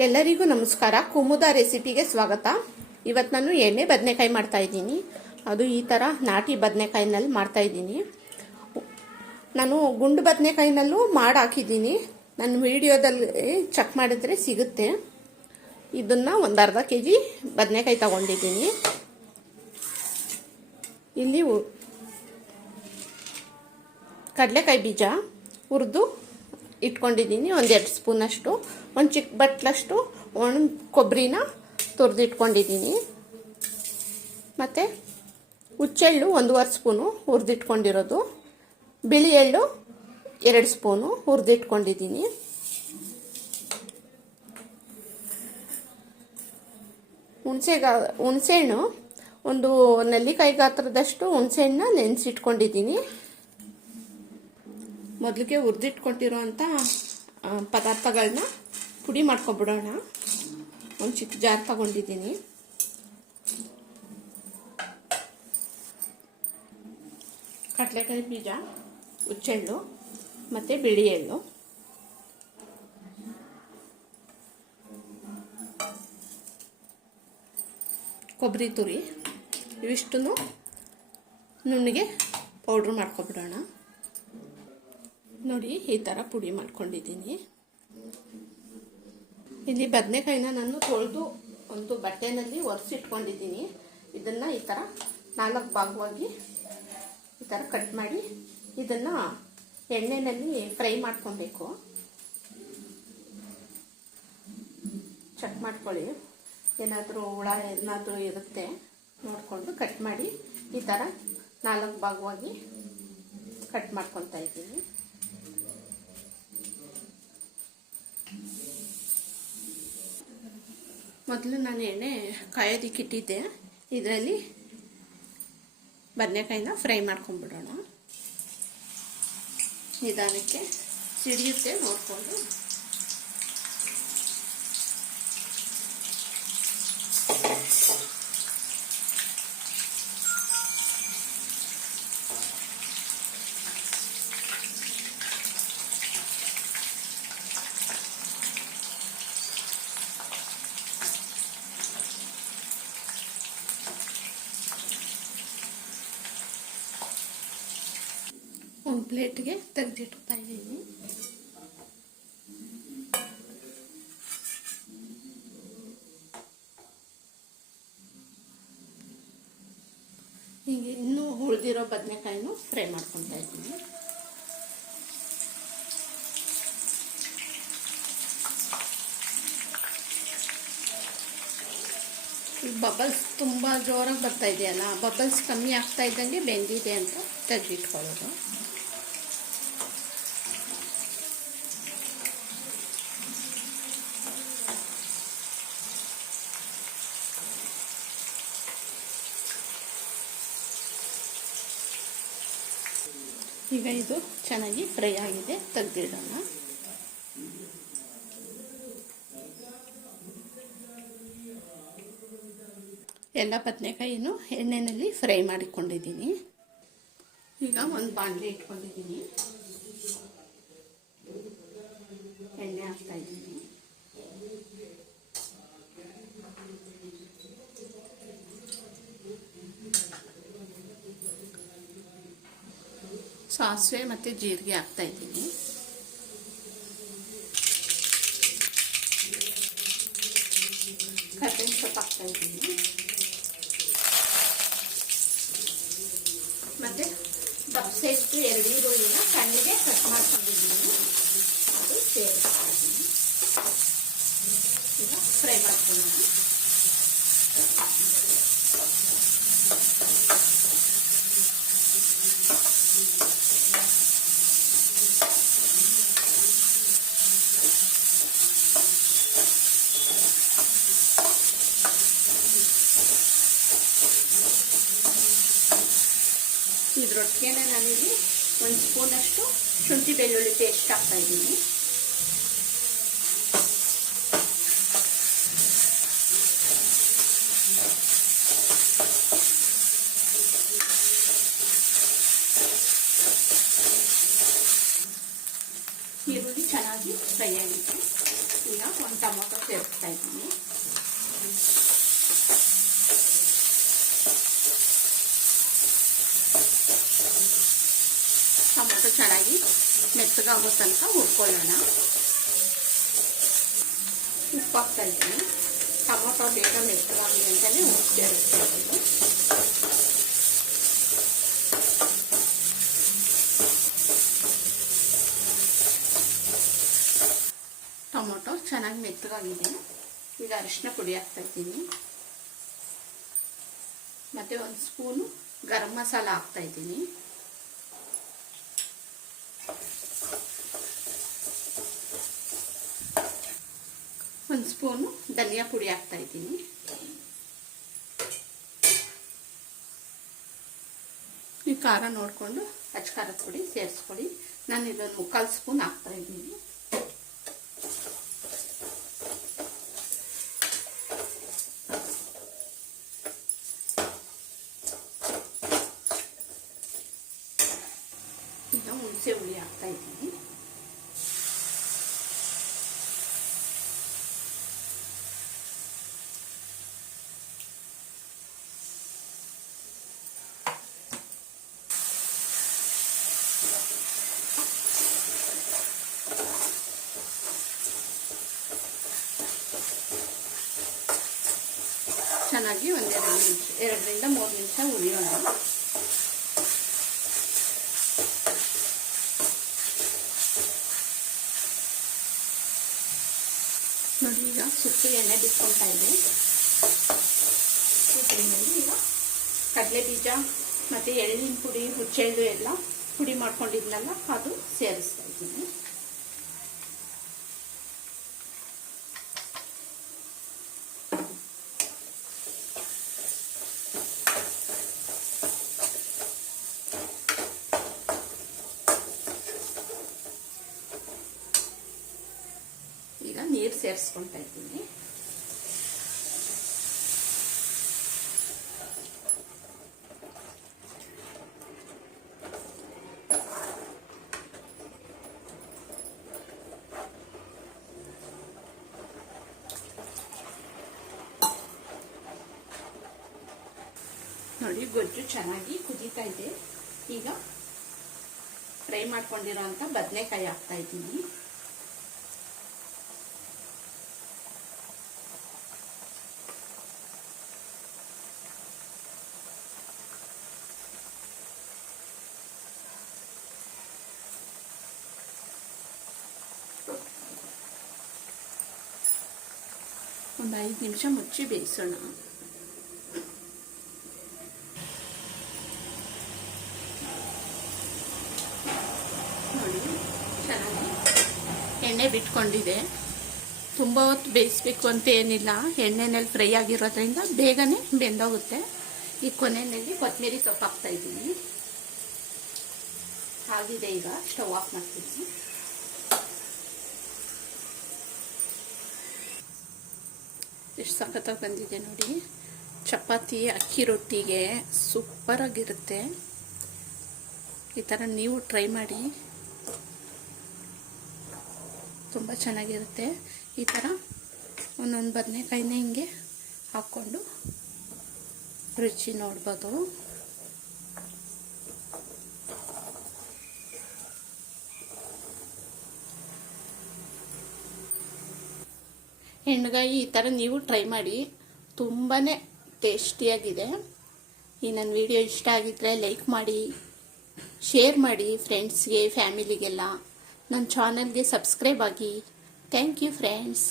ಎಲ್ಲರಿಗೂ ನಮಸ್ಕಾರ. ಕುಮುದ ರೆಸಿಪಿಗೆ ಸ್ವಾಗತ. ಇವತ್ತು ನಾನು ಎಣ್ಣೆ ಬದನೆಕಾಯಿ ಮಾಡ್ತಾ ಇದ್ದೀನಿ. ಅದು ಈ ಥರ ನಾಟಿ ಬದನೆಕಾಯಿನಲ್ಲಿ ಮಾಡ್ತಾ ಇದ್ದೀನಿ. ನಾನು ಗುಂಡು ಬದನೆಕಾಯಿನಲ್ಲೂ ಮಾಡಿ ಹಾಕಿದ್ದೀನಿ. ನನ್ನ ವಿಡಿಯೋದಲ್ಲಿ ಚೆಕ್ ಮಾಡಿದ್ರೆ ಸಿಗುತ್ತೆ. ಇದನ್ನು ಒಂದು ಅರ್ಧ ಕೆ ಜಿ ಬದನೆಕಾಯಿ ತಗೊಂಡಿದ್ದೀನಿ. ಇಲ್ಲಿ ಕಡಲೆಕಾಯಿ ಬೀಜ ಹುರಿದು ಇಟ್ಕೊಂಡಿದ್ದೀನಿ. ಒಂದೆರಡು ಸ್ಪೂನಷ್ಟು ಒಂದು ಚಿಕ್ಕ ಬಟ್ಲಷ್ಟು ಒಣ ಕೊಬ್ಬರಿನ ತುರಿದಿಟ್ಕೊಂಡಿದ್ದೀನಿ. ಮತ್ತು ಹುಚ್ಚೆಳ್ಳು ಒಂದೂವರೆ ಸ್ಪೂನು ಹುರಿದಿಟ್ಕೊಂಡಿರೋದು. ಬಿಳಿ ಎಳ್ಳು ಎರಡು ಸ್ಪೂನು ಹುರಿದಿಟ್ಕೊಂಡಿದ್ದೀನಿ. ಹುಣಸೆಗ, ಹುಣಸೆಹಣ್ಣು ಒಂದು ನೆಲ್ಲಿಕಾಯಿ ಗಾತ್ರದಷ್ಟು ಹುಣಸೆಹಣ್ಣನ್ನ ನೆನೆಸಿಟ್ಕೊಂಡಿದ್ದೀನಿ. ಮೊದಲಿಗೆ ಹುರಿದಿಟ್ಕೊಂಡಿರೋ ಅಂಥ ಪದಾರ್ಥಗಳನ್ನ ಪುಡಿ ಮಾಡ್ಕೊಬಿಡೋಣ. ಒಂದು ಚಿಕ್ಕ ಜಾರ್ ತಗೊಂಡಿದ್ದೀನಿ. ಕಡಲೆಕಾಯಿ ಬೀಜ ಹುಚ್ಚೆಳ್ಳು ಮತ್ತು ಬಿಳಿ ಎಳ್ಳು. ಕೊಬ್ಬರಿ ತುರಿ, ಇವಿಷ್ಟನ್ನು ನುಣ್ಣಗೆ ಪೌಡ್ರ್ ಮಾಡ್ಕೊಬಿಡೋಣ. ನೋಡಿ, ಈ ಥರ ಪುಡಿ ಮಾಡ್ಕೊಂಡಿದ್ದೀನಿ. ಇಲ್ಲಿ ಬದನೆಕಾಯಿನ ನಾನು ತೊಳೆದು ಒಂದು ಬಟ್ಟೆನಲ್ಲಿ ಒರೆಸಿಟ್ಕೊಂಡಿದ್ದೀನಿ. ಇದನ್ನು ಈ ಥರ ನಾಲ್ಕು ಭಾಗವಾಗಿ ಈ ಥರ ಕಟ್ ಮಾಡಿ ಇದನ್ನು ಎಣ್ಣೆಯಲ್ಲಿ ಫ್ರೈ ಮಾಡ್ಕೊಬೇಕು. ಚೆಕ್ ಮಾಡ್ಕೊಳ್ಳಿ. ಏನಾದರೂ ಹುಳ ಏನಾದರೂ ಇರುತ್ತೆ, ನೋಡಿಕೊಂಡು ಕಟ್ ಮಾಡಿ ಈ ಥರ ನಾಲ್ಕು ಭಾಗವಾಗಿ ಕಟ್ ಮಾಡ್ಕೊತಾ ಇದ್ದೀನಿ. ಮೊದಲು ನಾನು ಎಣ್ಣೆ ಕಾಯೋದಕ್ಕೆ ಇಟ್ಟಿದ್ದೆ. ಇದರಲ್ಲಿ ಬದನೆಕಾಯಿನ ಫ್ರೈ ಮಾಡ್ಕೊಂಡ್ಬಿಡೋಣ ನಿಧಾನಕ್ಕೆ ಸಿಡಿಯುತ್ತೆ ನೋಡಿಕೊಂಡು. ಒಂದು ಪ್ಲೇಟ್ಗೆ ತೆಗೆದಿಡ್ತಾ ಇದ್ದೀನಿ ಹೀಗೆ ಇನ್ನೂ ಉಳಿದಿರೋ ಬದನೆಕಾಯಿನೂ ಫ್ರೈ ಮಾಡ್ಕೊತಾ ಇದ್ದೀನಿ. ಬಬಲ್ಸ್ ತುಂಬ ಜೋರಾಗಿ ಬರ್ತಾ ಇದೆಯಲ್ಲ, ಬಬಲ್ಸ್ ಕಮ್ಮಿ ಆಗ್ತಾ ಇದ್ದಂಗೆ ಬೆಂದಿದೆ ಅಂತ ತೆಗೆದಿಟ್ಕೊಳ್ಳೋದು. ಈಗ ಇದು ಚೆನ್ನಾಗಿ ಫ್ರೈ ಆಗಿದೆ, ತೆಗೆದಿಡೋಣ. ಎಲ್ಲ ಬದನೆಕಾಯಿನೂ ಎಣ್ಣೆಯಲ್ಲಿ ಫ್ರೈ ಮಾಡಿಕೊಂಡಿದ್ದೀನಿ. ಈಗ ಒಂದು ಬಾಂಡ್ಲಿ ಇಟ್ಕೊಂಡಿದ್ದೀನಿ ಎಣ್ಣೆ ಹಾಕ್ತಾ ಇದ್ದೀನಿ ಸಾಸಿವೆ ಮತ್ತು ಜೀರಿಗೆ ಹಾಕ್ತಾ ಇದ್ದೀನಿ ಕರ್ಬೇವಿನ ಸೊಪ್ಪು ಹಾಕ್ತಾ ಇದ್ದೀನಿ ಮತ್ತು ದಪ್ಸೆಟ್ಟು ಎರಡು ಈರುಳ್ಳಿನ ಸಣ್ಣಗೆ ಕಟ್ ಮಾಡ್ಕೊಂಡಿದ್ದೀನಿ ಅದು ಸೇರಿಸ್ತಾ ಇದ್ದೀನಿ ಈಗ ಫ್ರೈ ಮಾಡ್ಕೊಂಡಿದ್ದೀನಿ ಇದ್ರೊಟ್ಟಿಗೆ ನಾನಿಲ್ಲಿ ಒಂದು ಸ್ಪೂನಷ್ಟು ಶುಂಠಿ ಬೆಳ್ಳುಳ್ಳಿ ಪೇಸ್ಟ್ ಹಾಕ್ತಾ ಇದ್ದೀನಿ. ಈರುಳ್ಳಿ ಚೆನ್ನಾಗಿ ಫ್ರೈ ಆಗಿದೆ ಈಗ ಒಂದು ಟೊಮೊಟೊ ಸೇರಿಸ್ತಾ ಇದ್ದೀನಿ. ಮೆತ್ತಗಾಗೋ ತನಕ ಹುರ್ಕೊಳ್ಳೋಣ ಉಪ್ಪು ಹಾಕ್ತಾ ಇದ್ದೀನಿ ಟೊಮೊಟೊ ಬೇಗ ಮೆತ್ತಗಾಗಲಿ ಅಂತಲೇ ಉಪ್ಪು ಸೇರಿಸ್ತಾ ಇದ್ದೀನಿ ಟೊಮೊಟೊ ಚೆನ್ನಾಗಿ ಮೆತ್ತಗಾಗಿದೆ ಈಗ ಅರಿಶಿನ ಪುಡಿ ಹಾಕ್ತಾ ಇದ್ದೀನಿ ಮತ್ತು ಒಂದು ಸ್ಪೂನು ಗರಂ ಮಸಾಲ ಹಾಕ್ತಾ ಇದ್ದೀನಿ ಒಂದು ಸ್ಪೂನು ಧನಿಯಾ ಪುಡಿ ಹಾಕ್ತಾ ಇದ್ದೀನಿ. ಈ ಖಾರ ನೋಡಿಕೊಂಡು ಅಚ್ಚ ಖಾರದ ಪುಡಿ ಸೇರಿಸ್ಕೊಳ್ಳಿ. ನಾನು ಇದೊಂದು ಮುಕ್ಕಾಲು ಸ್ಪೂನ್ ಹಾಕ್ತಾ ಇದ್ದೀನಿ. ಈಗ ಹುಣಸೆ ಹುಳಿ ಹಾಕ್ತಾ ಇದ್ದೀನಿ. ಚೆನ್ನಾಗಿ ಒಂದೆರಡು ನಿಮಿಷ, ಎರಡರಿಂದ ಮೂರು ನಿಮಿಷ ಉರಿಯೋಣ. ನೋಡಿ, ಈಗ ಸುತ್ತು ಎಣ್ಣೆ ಬಿಟ್ಕೊಳ್ತಾ ಇದೆ ಈಗ ಕಡಲೆ ಬೀಜ ಮತ್ತು ಎಳ್ಳಿನ ಪುಡಿ, ಹುಚ್ಚೆಳ್ಳು ಎಲ್ಲ ಪುಡಿ ಮಾಡ್ಕೊಂಡಿದ್ನಲ್ಲ, ಅದು ಸೇರಿಸ್ತಾ ಇದ್ದೀನಿ ಈಗ ನೀರು ಇದ್ದೀನಿ ನೋಡಿ ಗೊಜ್ಜು ಚೆನ್ನಾಗಿ ಕುದೀತಾ ಇದೆ. ಈಗ ಫ್ರೈ ಮಾಡ್ಕೊಂಡಿರೋ ಅಂತ ಬದನೆಕಾಯಿ ಹಾಕ್ತಾ ಇದ್ದೀನಿ. ಒಂದು ಐದು ನಿಮಿಷ ಮುಚ್ಚಿ ಬೇಯಿಸೋಣ ಚೆನ್ನಾಗಿ ಎಣ್ಣೆ ಬಿಟ್ಕೊಂಡಿದೆ. ತುಂಬ ಹೊತ್ತು ಬೇಯಿಸ್ಬೇಕು ಅಂತ ಏನಿಲ್ಲ. ಎಣ್ಣೆನಲ್ಲಿ ಫ್ರೈ ಆಗಿರೋದ್ರಿಂದ ಬೇಗನೆ ಬೆಂದೋಗುತ್ತೆ. ಈ ಕೊನೆಯಲ್ಲಿ ಕೊತ್ತಂಬರಿ ಸೊಪ್ಪು ಹಾಕ್ತಾ ಇದ್ದೀನಿ. ಆಗಿದೆ ಈಗ, ಸ್ಟವ್ ಆಫ್ ಮಾಡ್ತೀನಿ. ಎಷ್ಟು ಸಖತ್ತಾಗಿ ಬಂದಿದೆ ನೋಡಿ. ಚಪಾತಿ, ಅಕ್ಕಿ ರೊಟ್ಟಿಗೆ ಸೂಪರಾಗಿರುತ್ತೆ ಈ ಥರ ನೀವು ಟ್ರೈ ಮಾಡಿ. ತುಂಬ ಚೆನ್ನಾಗಿರುತ್ತೆ. ಈ ಥರ ಒಂದೊಂದು ಬದನೆಕಾಯಿನೇ ಹಿಂಗೆ ಹಾಕ್ಕೊಂಡು ರುಚಿ ನೋಡ್ಬೋದು. ಹೆಣ್ಗಾಯಿ ಈ ಥರ ನೀವು ಟ್ರೈ ಮಾಡಿ ತುಂಬಾ ಟೇಸ್ಟಿಯಾಗಿದೆ. ಈ ನನ್ನ ವಿಡಿಯೋ ಇಷ್ಟ ಆಗಿದ್ದರೆ ಲೈಕ್ ಮಾಡಿ ಶೇರ್ ಮಾಡಿ ಫ್ರೆಂಡ್ಸ್ಗೆ ಫ್ಯಾಮಿಲಿಗೆಲ್ಲ ನನ್ನ ಚಾನಲ್ಗೆ ಸಬ್ಸ್ಕ್ರೈಬ್ ಆಗಿ. Thank you friends